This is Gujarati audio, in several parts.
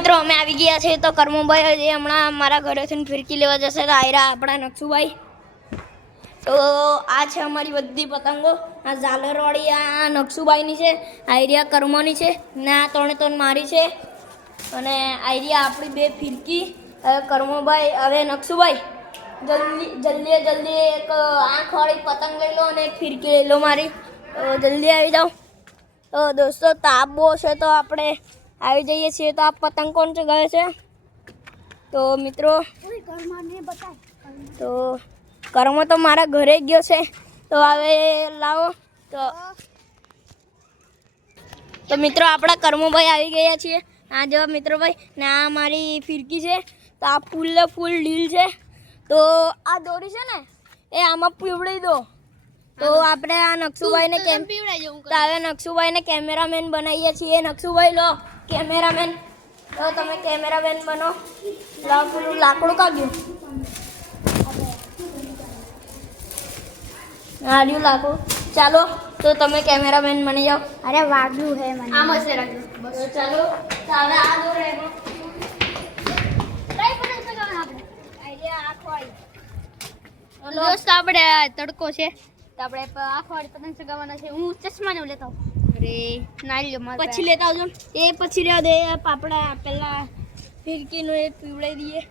મિત્રો અમે આવી ગયા છે તો કર્મોભાઈ જે હમણાં મારા ઘરેથી ફિરકી લેવા જશે તો આયરા આપણા નકશુભાઈ તો આ છે અમારી બધી પતંગો આ ઝાલરવાળી આ નકશુભાઈની છે આયરિયા કર્મોની છે ને આ ત્રણ મારી છે અને આયરિયા આપણી બે ફિરકી કર્મોભાઈ હવે નકશુભાઈ જલ્દી એક આંખવાળી પતંગ લઈ લો અને એક ફિરકી લઈ લો મારી તો જલ્દી આવી જાઓ તો દોસ્તો તાપ બહુ છે તો આપણે આવી જઈએ છીએ તો આ પતંગ કોણ ચગાવે છે તો મિત્રો તો કર્મો તો મારા ઘરે ગયો છે તો હવે લાવો તો મિત્રો આપણા કર્મોભાઈ આવી ગયા છીએ આ જો મિત્રોભાઈ ને આ મારી ફિરકી છે તો આ ફૂલે ફૂલ ડીલ છે તો આ દોરી છે ને એ આમાં પીવડી દો તો આપણે આ નકશુભાઈને તો હવે નકશુભાઈને કેમેરામેન બનાવીએ છીએ નકશુભાઈ લો કેમેરામેન તો તમે કેમેરામેન બનો પેલું લાકડું કાઢ્યું આડ્યું લાકડું ચાલો તો તમે કેમેરામેન બની જાઓ અરે વાગ્યું હે મને આમ હશે રાખ્યું બસ ચાલો હવે આ દો રહેગો દોસ્ત આપણે તડકો છે તો આપણે આંખવાળી પતંગ ચગાવવાના છે હું ચશ્મા ને લેતા અરે ના લ્યો મારે પછી લેતા આવજો એ પછી રહેવા દે પાપડા પહેલાં ફિરકીનું એક પીવડાવી દઈએ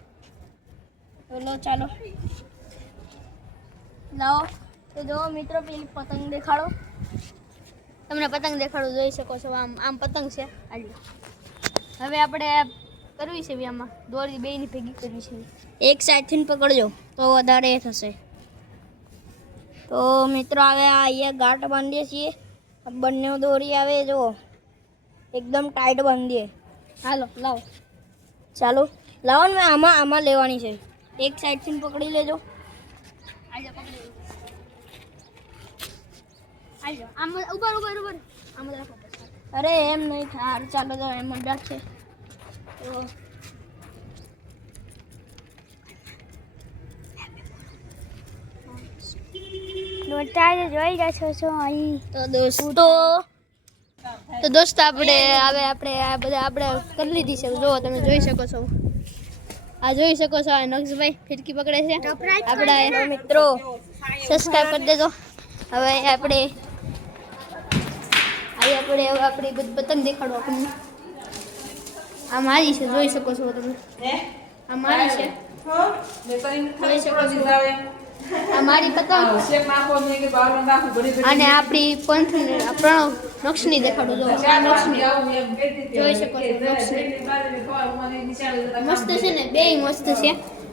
બોલો ચાલો લાવો તો જો મિત્રો પેલી પતંગ દેખાડો તમને પતંગ દેખાડું જોઈ શકો છો આમ પતંગ છે હવે આપણે કરવી છે આમાં દોરી બેયની ભેગી કરવી છે એક સાઈડથી પકડજો તો વધારે થશે તો મિત્રો હવે આ અહીંયા ગાંઠ બાંધીએ છીએ બંને દોરી આવે જો એકદમ ટાઈટ બાંધીએ હાલો લાવો ચાલો લાવો ને આમાં લેવાની છે એક સાઈડથી પકડી લેજો આમ ઉપર આમ રાખો અરે એમ નહીં થાય ચાલો તો એમ જ છે તો જોઈ રહ્યા છો અહીં તો દોસ્તો આપણે આ બધા આપણે કરી લીધી છે જો તમે જોઈ શકો છો આ જોઈ શકો છો આ નક્ષભાઈ ફિરકી પકડે છે આપણા મિત્રો સબસ્ક્રાઈબ કરી દેજો હવે આપણે આપણી બધી પતંગ દેખાડો આપણને આ મારી છે જોઈ શકો છો તમે આ મારી છે જોઈ શકો છો આ મારી પતંગ અને આપણી પંથ પ્રણવ નક્ષની દેખાડો જો આ નક્ષની જોઈ શકો છો મસ્ત છે ને બે મસ્ત છે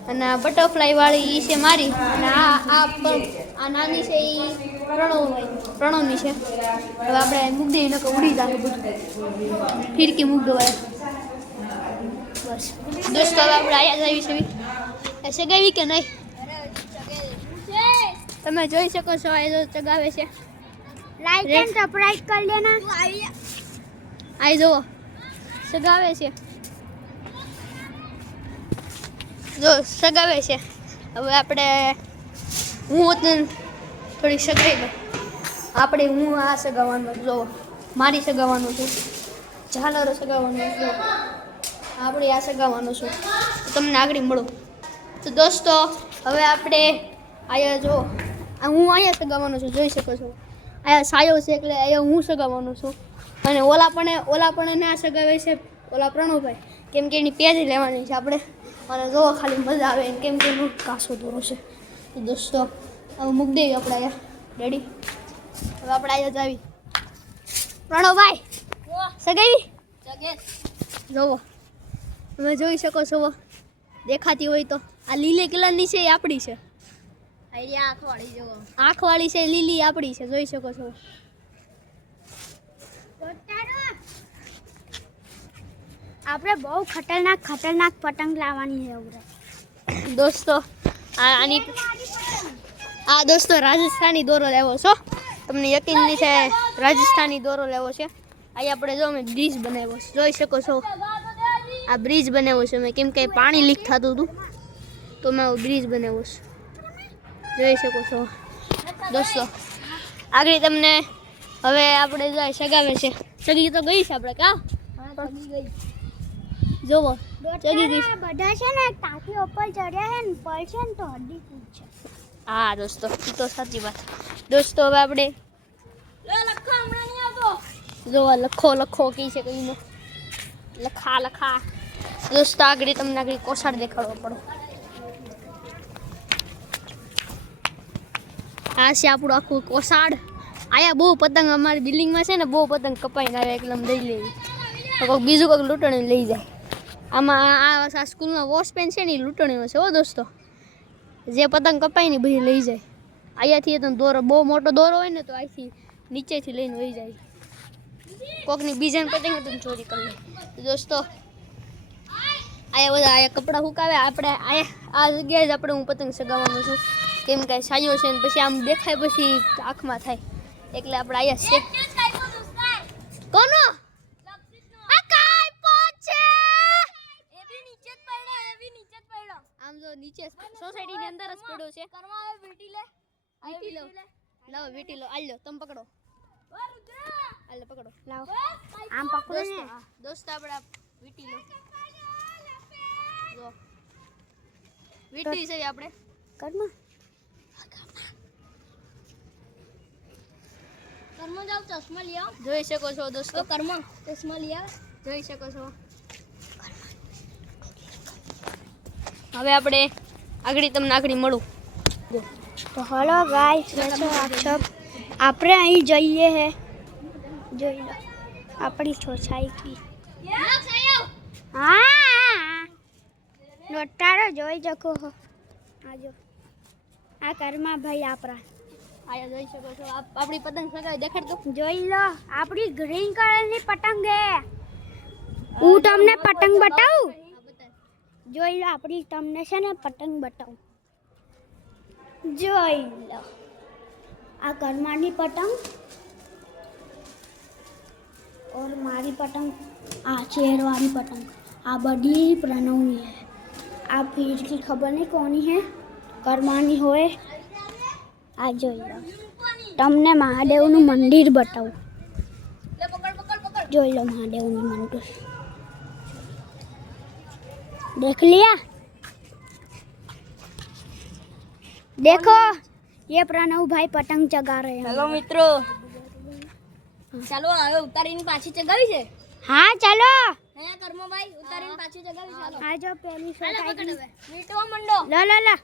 અને આ બટરફ્લાય વાળી એ છે મારી અને આ નાની છે એ પ્રણવની છે હવે આપણે મૂક દઈએ નકર ઉડી જાય બધું ફિરકી મૂક દવાય બસ દોસ્તો હવે આપણે આયા જ આવી છે સગાવી કે નહીં તમે જોઈ શકો છો એ જો ચગાવે છે લાઈક એન્ડ સબસ્ક્રાઇબ કરી લેના આઈ જો સગાવે છે જો સગાવે છે હવે આપણે હું થોડી સગાઈ લઉં હું આ સગાવવાનું જો મારી સગાવવાનું છું ઝાલરો સગાવવાનું જો આપણે આ સગાવવાનું છું તમને આગળ મળો તો દોસ્તો હવે આપણે અહીંયા જો હું અહીંયા સગાવવાનો છું જોઈ શકો છો અહીંયા સાયો છે એટલે અહીંયા હું સગાવવાનો છું અને ઓલા પણ આ સગાવે છે ઓલા પ્રણવભાઈ કેમ કે એની પેજ લેવાની છે આપણે અને જોવો ખાલી મજા આવે કેમ કે એનું કાસો દોરો છે તો દોસ્તો હવે મૂક દેવી આપણે અહીંયા રેડી હવે આપણે અહીંયા જ આવી પ્રણવભાઈ સગાવી જોવો તમે જોઈ શકો છો દેખાતી હોય તો આ લીલી કલરની છે એ આપણી છે આંખવાળી છે લીલી આપણી છે જોઈ શકો છો આપણે બહુ ખતરનાક પતંગ લાવવાની છે દોસ્તો દોસ્તો રાજસ્થાની દોરો લેવો છો તમને યકીન નહીં છે રાજસ્થાની દોરો લેવો છે અહીં આપણે જો મેં બ્રિજ બનાવ્યો છે જોઈ શકો છો આ બ્રિજ બનાવ્યો છે મેં કેમ કે પાણી લીક થતું હતું તો મેં બ્રિજ બનાવ્યો છે જોઈ શકો છો દોસ્તો આગળ તમને હવે આપણે જો સગાવે છે સગી તો ગઈ છે આપણે કા જોવો ચડી ગઈ બધા છે ને ટાંકી ઉપર ચડ્યા છે ને પડશે ને તો હડી પૂછશે. હા દોસ્તો એ તો સાચી વાત. દોસ્તો હવે આપણે લખો હમણાં નહીં આવતો. જોવા લખો કી છે કઈ લખા દોસ્તો આગળ તમને આગળ કોસાડ દેખાડવો પડો. આ છે આપણું આખું કોસાડ. આયા બહુ પતંગ અમારી બિલ્ડિંગમાં છે ને બહુ પતંગ કપાઈને આવે એકદમ લઈ લેવી તો કોઈક બીજું કોઈક લૂંટણી લઈ જાય. આમાં આ સ્કૂલમાં વોશ પેન છે ને એ લૂંટણીમાં છે હો દોસ્તો. જે પતંગ કપાય ને બધી લઈ જાય. અહીંયાથી તો દોરો બહુ મોટો દોરો હોય ને તો અહીંથી નીચેથી લઈને વહી જાય. કોકની બીજાને પતંગ તમે ચોરી કરી લે. દોસ્તો આયા બધા આયા કપડાં સુકાવે આપણે આ જગ્યાએ જ આપણે હું પતંગ સગાવવાનું છું. કેમ કે સાયો છે ને પછી આમ દેખાય પછી આંખમાં થાય એટલે આપણે આયા છે. કોનો આ કાઈ પોછે એ બી નીચે જ પડ્યો આમ જો નીચે સોસાયટીની અંદર જ પડ્યો છે. કરવા આવે વીટી લે. લાવો વીટી લો આલ્યો તમે પકડો. આલે પકડો લાવો આમ પકડો ને. દોસ્ત આપણે વીટી લો જો વીટી છે આપણે કરમાં જાવ ચશ્મા લઈ આવ. જોઈ શકો છો દોસ્તો કરમાં ચશ્મા લઈ આવ. જોઈ શકો છો. હવે આપણે તમને આગળ મળું. તો હલો ગાઈસ કેસો આપ સબ આપણે અહીં જઈએ હે જોઈ લો આપણી સોસાયટી. હા નોટારો જોઈ શકો હો. આજો આ કરમાં ભાઈ આપણા આયા જોઈ શકો છો આપણી પતંગ સગાઈ દેખાડ દો. જોઈ લો આપણી ગ્રીન કલરની પતંગ હે. હું તમને પતંગ બતાવું. જોઈ લો આપણી તમને છે ને પતંગ બતાવું. જોઈ લો આ કરમાની પતંગ और મારી પતંગ આ શેરवाली पतंग આ બડી પ્रणवनी है. આ फिर की खबर नहीं कोनी है કરમાની હોય. આ જોઈ લો તમને મહાદેવનું મંદિર બતાવું. જોઈ લો મહાદેવનું મંદિર देख लिया. देखो ये प्रणव भाई पतंग चगा रहे हैं. હેલો મિત્રો ચાલો હવે ઉતારીને પાછી ચગાવી છે. हाँ चलो હે કર્મો ભાઈ ઉતારીને પાછી ચગાવી ચાલો. आ जाओ पहली सोसाइटी. વીટવા મંડો. ला ला ला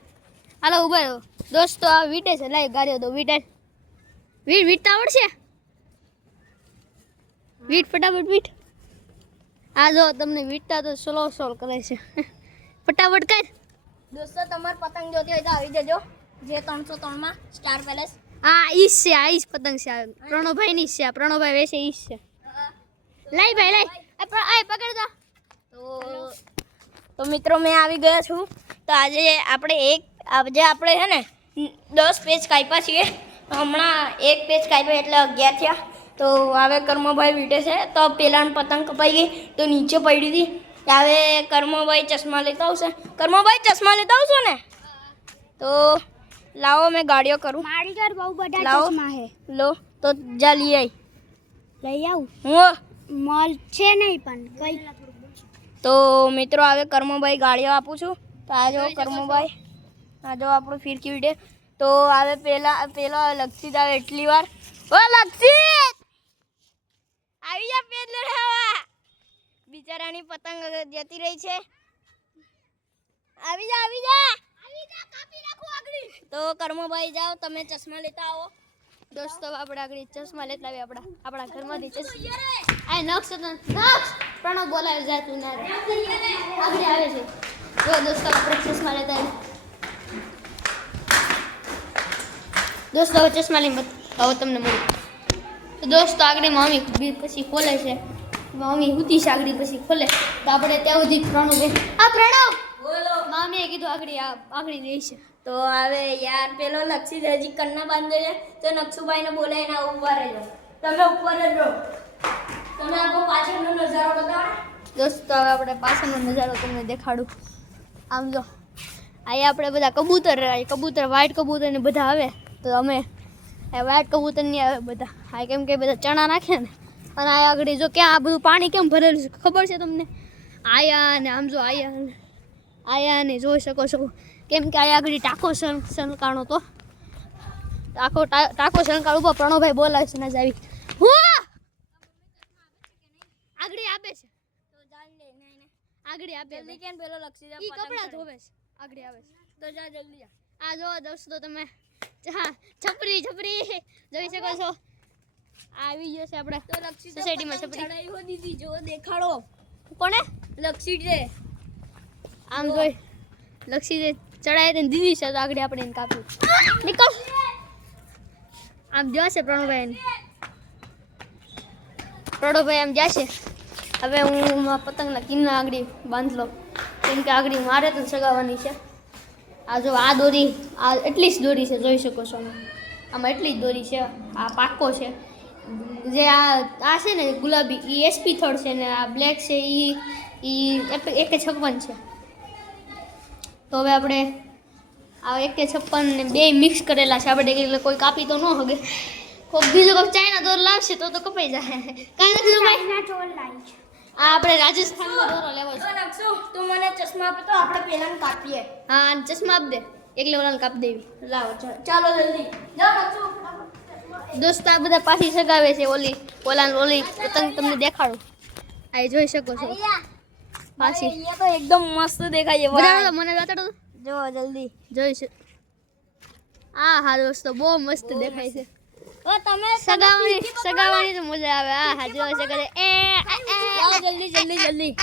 હાલો ઉભા રહો દોસ્તો આ વીટે છે લાઈ ગાડીઓ દો વીટે વીટતા આવડશે વીટ ફટાફટ વીટ. આ જો તમને વીટતા તો સોલ કરે છે ફટાફટ કર. दोस्तों તમાર પતંગ જોતી હોય તો આવી જજો જે 303 માં સ્ટાર પેલેસ. આ ઈસ છે આ ઈસ પતંગ છે આ પ્રણવભાઈ ની છે. આ પ્રણવભાઈ વેસે ઈસ છે. લાઈ ભાઈ લાઈ આ પકડ દો. તો મિત્રો મેં આવી ગયા છું. તો આજે આપણે છે ને 10 પેજ કાપ્યા છીએ. હમણાં એક પેજ કાપ્યા એટલે 11 થયા. તો હવે કર્મભાઈ વીટે છે તો પેલાને પતંગ કપાઈ ગઈ તો નીચે પડી હતી. હવે કર્મભાઈ ચશ્મા લેતા આવશે. કર્મભાઈ ચશ્મા લેતા આવશો ને તો લાવો મેં ગાડીઓ કરું. મારી ઘર બહુ બધા લાવો. ચશ્મા હે. લો તો જા લઈ આવી. લઈ આવું હું મોલ છે નહીં પણ કઈ. તો મિત્રો હવે કર્મભાઈ ગાડીઓ આપું છું. તો આ જો કર્મભાઈ આ જો આપણું ફિરકી વિડે. તો હવે પેલા લક્ષિત આવે એટલી વાર. ઓ લક્ષિત આવી જા પેજ લડાવવા. બિચારાની પતંગ જતી રહી છે. આવી જા કાપી રાખો આગળ. તો કર્મભાઈ જાઓ તમે ચશ્મા લેતા આવો. દોસ્તો આપણે આગળ ચશ્મા લેતા આવી આપણા ઘરમાંથી ચશ્મા આ નક્ષ પ્રણવ બોલાવે જાય તું ના આગળ આવે છે. જો દોસ્તો આપણે ચશ્મા લેતા આવી. દોસ્તો હવે ચશ્મા લઈને હવે તમને મળ્યું. તો દોસ્તો આગળ મમ્મી પછી ખોલે છે. મમ્મી હુતી છે આગળ પછી ખોલે તો આપણે ત્યાં સુધી પ્રણવ આ પ્રણવ બોલો. મમ્મીએ કીધું આગળ રહી છે. તો હવે યાર પેલો લક્ષિત હજી કન્ના બાંધે છે તો નક્ષુભાઈને બોલાવીને ઉભા રહેજો. તમે ઉપર જ રહો. તમે આપણો પાછળનો નજારો બતાવો. દોસ્તો હવે આપણે પાછળનો નજારો તમને દેખાડું. આમ જો અહીંયા આપણે બધા કબૂતર વ્હાઈટ કબૂતર ને બધા આવે તો અમે વ્હાઈટ કબૂતર નહીં આવે બધા. હા કેમ કે બધા ચણા નાખે ને અને આ આગળ જો ક્યાં આ બધું પાણી કેમ ભરેલું છે ખબર છે તમને? આયા ને આમ જો આયા ને જોઈ શકો છો કેમ કે આયા આગળ ટાકો સનકાણો તો ટાકો સનકાળ ઉપર પ્રણવભાઈ બોલાવે છે ના જાવી હું આગળ આપે છે તો જાન લે નહીં આગળ આપે જલ્દી કેમ પેલો લક્ષી ઈ કપડા ધોવે છે આગળ આવે છે તો જા જલ્દી જા આ જો દોસ્તો તમે હા છપરી જોઈ શકો છો આવી ગયો છે આપણે તો લક્ષી સોસાયટીમાં છપરી ચડાઈ હો દીદી જો દેખાડો કોને લક્ષી છે આમ જોઈ લક્ષી ચડાય તેને દીધી છે તો આગળ આપણે એને કાપ્યું નીકળ આમ જશે પ્રણવભાઈ આમ જશે હવે હું પતંગના કિન્ના આગળ બાંધ લો કેમ કે આગળ મારે તો સગાવવાની છે આ જો આ દોરી આ એટલી જ દોરી છે જોઈ શકો છો આમાં એટલી જ દોરી છે આ પાકો છે જે આ છે ને ગુલાબી એ એસપી થર્ડ છે ને આ બ્લેક છે એ 156 છે તો હવે આપણે આ 156 ને બે મિક્સ કરેલા છે આપણે એટલે કોઈ કાપી તો ન હગે કોઈ બીજો કોઈ ચાઇના દોર લાવશે તો કપાઈ જાય કાંઈ નથી ભાઈ આ આપણે રાજસ્થાનનો દોરો લેવો છે તો લક્ષુ તું મને ચશ્મા આપે તો આપણે પેલાને કાપીએ હા અને ચશ્મા આપ દે એકલે ઓલાને કાપી દેવી લાવો ચાલો જલ્દી જાઓ લક્ષુ દોસ્ત આ બધા પાછી સગાવે છે ઓલી પતંગ તમને દેખાડું આ જોઈ શકો છો પાછી અહીંયા તો એકદમ મસ્ત દેખાય છે બરાબર મને બતાડો જો જલ્દી જોઈ છે હા દોસ્તો બહુ મસ્ત દેખાય છે ઓ તમે સગાવાની તો મજા આવે હા જોઈ શકો છો જાઓ જલ્દી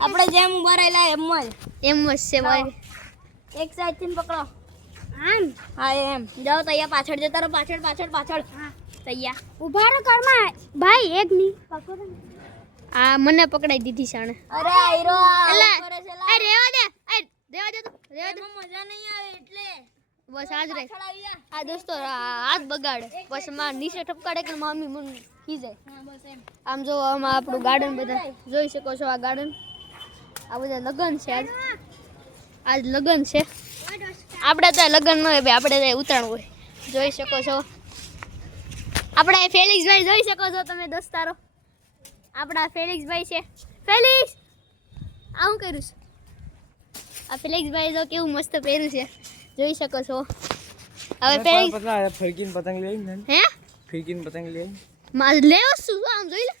આપણે જેમ ઉભા રહેલા એમ જ એમ જ છે ભાઈ એક સાઈડ થી પકડો આમ હા એમ જાઓ તૈયાર પાછળ જતા રહો પાછળ તૈયાર ઉભા રહો કરમાં ભાઈ એક ની પકડો આ મને પકડાઈ દીધી શાણે અરે આયરો એલા કરે છે એ રેવા દે તો મજા નહીં આવે એટલે બસ આજ રે પાછળ આવી જા આ દોસ્તો હાથ બગાડે બસ માં નીચે ઠપકાડે કે મમ્મી મને ખી જાય હા બસ એમ આમ જો આમાં આપણું ગાર્ડન બધા જોઈ શકો છો આ ગાર્ડન આ બધા લગન છે આજ લગન છે આપણે તો લગન ન હોય ભાઈ આપણે તો ઉતરાણ હોય જોઈ શકો છો આપણા ફેલિક્સભાઈ જોઈ શકો છો તમે દોસ્તારો આપણા ફેલિક્સભાઈ છે ફેલિક્સ આ શું કર્યું છે આ ફેલિક્સભાઈ તો કેવું મસ્ત પહેર્યું છે જોઈ શકો છો હવે ફેલિક્સ ફિરકીન પતંગ લઈ ને હે ફિરકીન પતંગ લઈ માર લેવો શું આમ જોઈ લે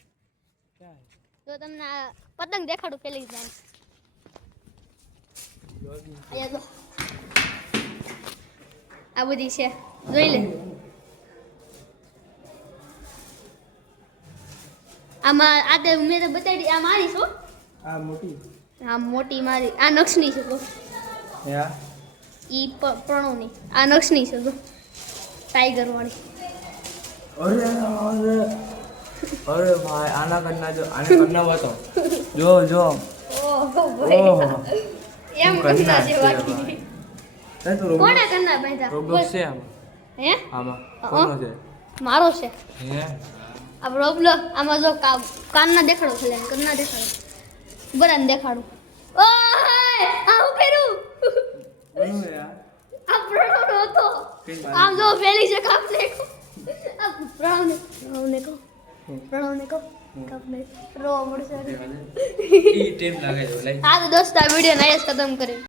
તો તમને આ પતંગ દેખાડું ફેલિક્સભાઈ અહીંયા તો આ બધી છે જોઈ લે આમાં આ તે મેં તો બતાડી આ મારી છો આ મોટી આ મોટી મારી આ નક્ષની છે તો યા ઈ પ્રણવની આ નક્ષની છે તો ટાઈગર વાળી અરે ભાઈ આના કરના જો આને કરના બતો જો ઓહો ભાઈ ઓહો એમ કરના છે બાકી તે તો કોને કરના બાંધા રોબોટ છે આમાં હે આમાં કોનો છે મારો છે હે આ પ્રોબ્લેમ આમાં જો કાનના દેખાડો ખલે કરના દેખાડો બરાન દેખાડું ઓય આ હું કર્યું કોનો યાર આ પ્રણવ હતો કઈ આમ જો પેલી છે કાપ નાખો આ પ્રણવને કહો કાપ નાખ રો મળશે ઈ ટેમ લાગે છે લઈ આ તો દોસ્ત આ વિડિયો નાયસ ખતમ કરી